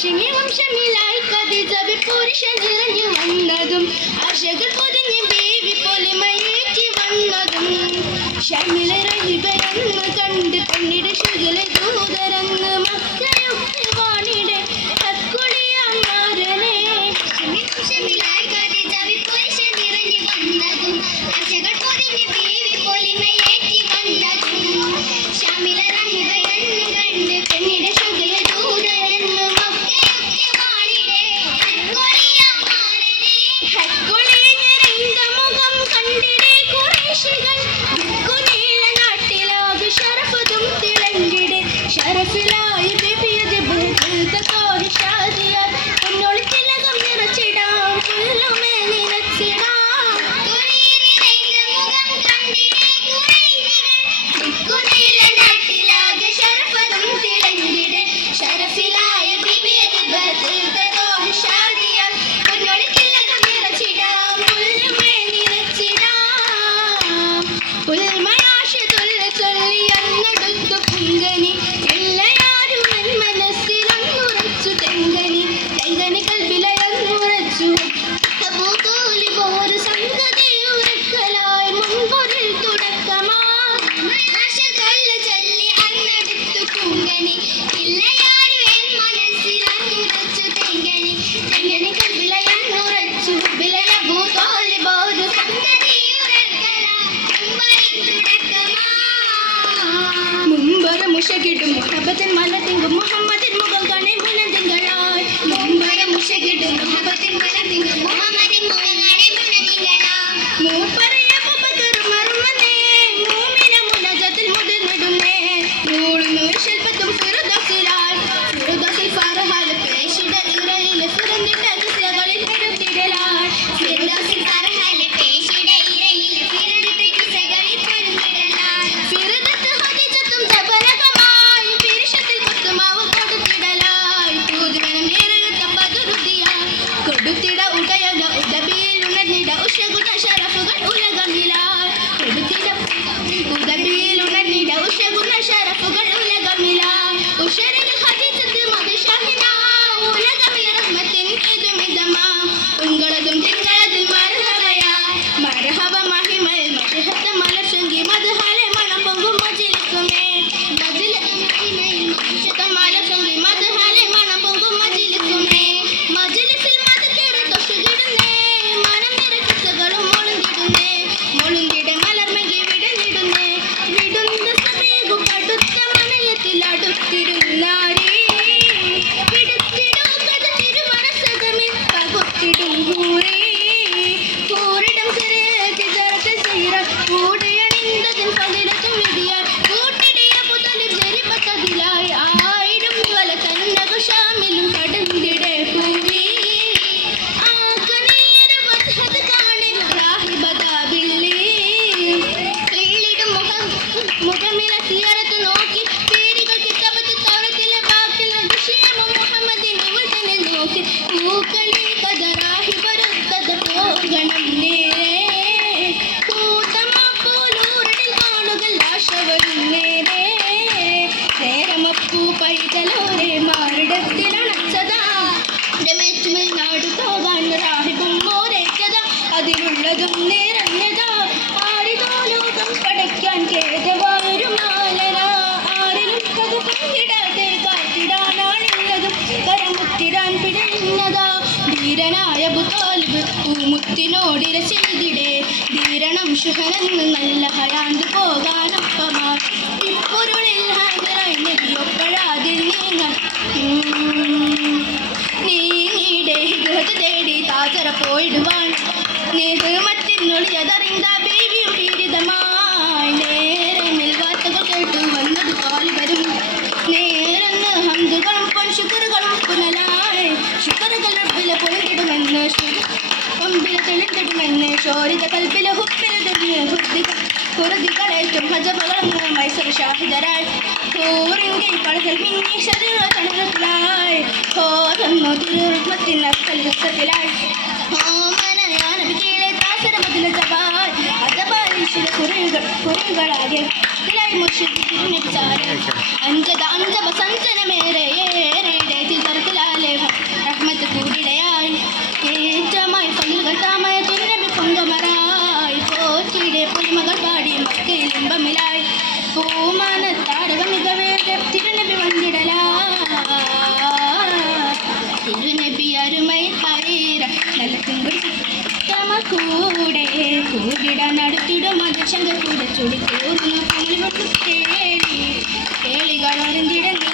ഹാഷിമിയും ഷമിലായി ഖദീജ പുരുഷ നിറഞ്ഞു വന്നതും ആശകൾ പൊതിഞ്ഞ് ബീവി പൊലിമയേറ്റി വന്നതും ഷമില റഹിബയെന്ന് കണ്ട് പെണ്ണിടെ ശുഗല ദൂതരങ്ങ് മക്കളൊക്കെ വാണിടെ ഹക്കുളിയമ്മാരനെ ഷമിലായി ഖദീജ പുരുഷ നിറഞ്ഞു വന്നതും ആശകൾ പൊതിഞ്ഞ് ബീവി പൊലിമയേറ്റി വന്നതും ഷമില റഹിബയെന്ന് കണ്ട് പെണ്ണിടെ ശുഗല ദൂതരങ്ങ് മക്കളൊക്കെ വാണിടെ ഹക്കുളിയമ്മാരനെ ഹക്കുളി നിറഞ്ഞ മുഖം കണ്ടിടെ ഖുറൈശികൾ ദിക്കുനീള നാട്ടിലാകെ ശരഫതും തിളങ്ങിടെ ശരഫിലായി ബിബിയത് ബഹുതത്തോഹി ഷാദിയാൽ എന്നോട് തിലകം നിറച്ചിടാം പുല്ലുമേ നിനച്ചിടാം കുളിരിറങ്ങ മുഖം കണ്ടിടെ ഖുറൈശികൾ ദിക്കുനീള നാട്ടിലാകെ ശരഫതും തിളങ്ങിടെ ശരഫിലായ ബിബിയത് ബഹുതത്തോഹി ഷാദിയാൽ എന്നോട് തിലകം നിറച്ചിടാം പുല്ലുമേ നിനച്ചിടാം പുൽമയാശതുള്ള ചൊല്ലി അന്നെടുത്തു പുങ്കനി എല്ലാരും എൻ മനസ്സിലൊന്നുറച്ചു തെങ്കനി തെങ്കനി കൽബിലയൊന്നുറച്ചു അബൂ താലിബ് ഒരു സംഗതി ഉറക്കലായി മുൻപൊരിൽ തുടക്കമാ ആശകൊള്ള ചൊല്ലി അന്നെടുത്തു കുങ്കണി ഇല്ലയാരും എൻ മനസ്സിൽ അന്നുറച്ചു തെങ്കണി തെങ്കണി കൽബിലയൊന്നുറച്ചു ബിലയ അബൂ താലിബ് ഒരു സംഗതി ഉറക്കലായി തുടക്കമാ മുമ്പൊരു മുഷകിടും മുഹബത്തിൻ മലത്തിങ്കും മുഹമ്മദിൻ മുഖം കാണെ മിനതിങ്കളായി മുമ്പൊരു മുഷകിടും മുഹബത്തിൻ മലർത്തിങ്കും മുഹമ്മദിൻ മുഖങ്ങളെ മുന്നതിങ്കളാ മൂപ്പറിയ അബൂബക്കർ മറുമനേ മൂമിന മുനജത്തിൽ മുതിർന്നിടുന്നേ നൂറ് ശില്പത്തും ഫിറുദൗസിലായി ഫിറുദൗസിൽ ഫർഹാൽ പേശിട ഇറയിൽ ഫിറന്നിട്ട കിസ്സകളിൽ പെടുത്തിടലായി ഫിർദൗസിൽ ഫർഹാലെ പേശിടെ ഇരയിൽ ഫിറന്നിട്ട കിസ്സകളിൽ പൊരുന്നിടലായി ഫിറുദത്ത് ഹദീജത്തും ജബലകമായി പീരിഷത്തിൽ കൊത്തുമാവ് കൊടുത്തിടലായി പൂതിമനം നിറയുത്ത പതുരുതിയായി കൊടുത്തിട ഉടയക ഉദബിയിൽ ഉണർന്നിട ഉഷകുട ശരഫുകൾ ഉലകമിലായി കൊടുത്തിട ഉദബിയിൽ ഉണർന്നിട ഉഷകുട ശരഫുകൾ ഉലകമിലായി ഉഷരിൽ ഹദീജത്ത് മധുഷാഹിന ഉലകമിൽ റഹ്മത്തിൻ ഇതുമിതമാ ഉങ്ങളതും തിങ്കളതിൽ മർഹബയാ മർഹബ മഹിമൽ മദ്ഹത്ത മലശങ്കി മദ്ഹലെ മണം പൊങ്കും മജിലിസുമേ മലശങ്കി മദ്ഹലെ മണം പൊങ്കും മജിലിസുമേ മജിലിസിൽ മദ്കേറ് തൊഷുകിടുന്നേ മനം നിറ കിസ്സകളും മൊളുന്തിടുന്നേ മൊളുന്തിടെ മലർമകി വിടലിടുന്നേ വിടുന്ന സമീകു കടുത്ത മനയത്തിൽ അടുത്തിരുന്നാരേ വിടുത്തിടൂ കഥ തിരുമനസകമിൽ പകുത്തിടും ഹൂരേ ഹൂരിടം ചെറിയ തിജറത്ത് സീറം കൂടിയണിന്തതിൻ പതിലത്തും വിധിയാൽ കൂട്ടിടിയ മുതലിൽ ജരിപ്പത്തതിലായി ആയിരം വല കന്നകു ഷാമിലും കടന്നിടെ ഹൂരി ആകനീയര വധത് കാണെ രാഹിബദാബിള്ളി പീളിടും മുഖമില സിയാറത്ത് നോക്കി പേരുകൾ കിതാബത്ത് തൗറത്തിലെ ബാക്കിലെ വിഷയമം മുഹമ്മദിനെ ഉൾതനെ നോക്കി പൂക്കളി കഥ രാഹിബരത്തത് പോകണം നേരെ കൂട്ടമപ്പോലൂരടിൽ കാണുകൾ ആശ വരും നേരെ നേരമപ്പൂ പൈതലോരെ മാറിടത്തിലണച്ചതാ രമേറ്റുമിൽ നാട് പോകാൻ രാഹിബും മോരേറ്റതാ അതിലുള്ളതും നിറഞ്ഞതാ ആരിതോലോകം പടയ്ക്കാൻ കേതവായൊരു മാലന ആരിലും കഥ പങ്കിടാതെ കാത്തിടാനാണുള്ളതും കരമുത്തിടാൻ പിടയുന്നതാ ധീരനായ അബൂ താലിബ് പൂമുത്തിനോടിര ചെയ്തിടെ ധീരണം ശുഹനെന്ന് നല്ല ഹയാന്ത് പോകാനൊപ്പമാ ഇപ്പൊരുളിൽ ഹാജരായി നബിയൊപ്പഴാതിൽ നീങ്ങിടെ ഹിദ്ഹത്ത് തേടി താജറ പോയിടുവാൻ നേഹമത്തിനൊളിയതറിന്ത ബേബിയും പീഡിതമായി നേരെ മിൽവാത്തകൾ കേട്ടു വന്നത് താലിബരും നേരെന്ന് ഹംദുകളും പൊൻശുക്കറുകളും പുനലായി ശുക്കറുകൾ റബ്ബിലെ പൊളിഞ്ഞിടുമെന്ന് പമ്പില തെളിഞ്ഞിടുമെന്ന് ശോരിത കൽപ്പില ഹുപ്പിലതിന് കുറുതികളേറ്റും ഹജബകളങ്ങ് മൈസർ ഷാഹിദരായി കൂറിൻ്റെ പഴകൽ മിന്നി ശരീര തണുപ്പിലായി ഹോതെന്നോ തിരുമത്തിൻ അക്കൽ ഹുസത്തിലായി ഹോമനയാന വിജയിലെ ദാസര മതില ജബാൽ അജബാലിഷില കുറികളാകെ തിലായി മുർഷിദ് തിരുനബിച്ചാരെ അഞ്ചത അഞ്ചബ സഞ്ചന മേരെ ഏറെ തിരുതരത്തിലായി നാലെ റഹ്മത്ത് കൂടിടയായി ഏറ്റമായി പള്ളികൾ താമര തുന്നബി പൊങ്കമറായി പോറ്റിയുടെ പൊലിമകൾ പാടി മക്കയിൽ ഇമ്പമിലായി പൂമാന താരക മികവേറെ തിരുനബി വന്നിടലായി തിരുനബി അരുമൈ ഹരീര നല്ലത്തിൻ കൂടെ കൂടിടാൻ അടുത്തിടും അത് ശങ്ക കൂടെ ചുടി കൂർന്ന പുലിവട്ടു കേളികൾ അറിഞ്ഞിട